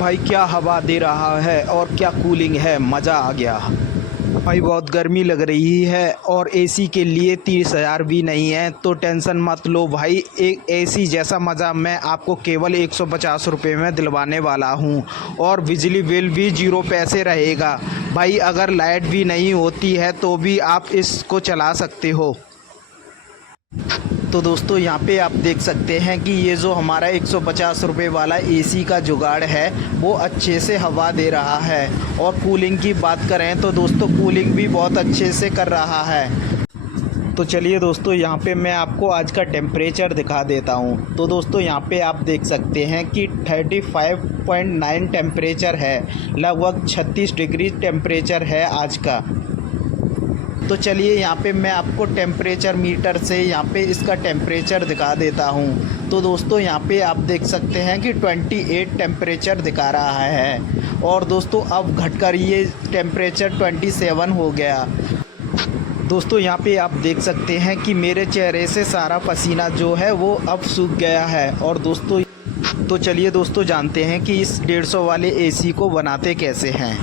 भाई क्या हवा दे रहा है और क्या कूलिंग है, मज़ा आ गया। भाई बहुत गर्मी लग रही है और एसी के लिए 30,000 भी नहीं है, तो टेंशन मत लो भाई। एक एसी जैसा मज़ा मैं आपको केवल 150 रुपये में दिलवाने वाला हूँ और बिजली बिल भी 0 पैसे रहेगा। भाई अगर लाइट भी नहीं होती है तो भी आप इसको चला सकते हो। तो दोस्तों यहाँ पे आप देख सकते हैं कि ये जो हमारा 150 रुपये वाला एसी का जुगाड़ है वो अच्छे से हवा दे रहा है। और कूलिंग की बात करें तो दोस्तों कूलिंग भी बहुत अच्छे से कर रहा है। तो चलिए दोस्तों यहाँ पे मैं आपको आज का टेम्परेचर दिखा देता हूँ। तो दोस्तों यहाँ पे आप देख सकते हैं कि 35.9 टेम्परेचर है, लगभग 36 डिग्री टेम्परेचर है आज का। तो चलिए यहाँ पे मैं आपको टेम्परेचर मीटर से यहाँ पे इसका टेम्परेचर दिखा देता हूँ। तो दोस्तों यहाँ पे आप देख सकते हैं कि 28 टेम्परेचर दिखा रहा है और दोस्तों अब घटकर ये टेम्परेचर 27 हो गया। दोस्तों यहाँ पे आप देख सकते हैं कि मेरे चेहरे से सारा पसीना जो है वो अब सूख गया है। और दोस्तों तो चलिए दोस्तों जानते हैं कि इस 150 वाले एसी को बनाते कैसे हैं।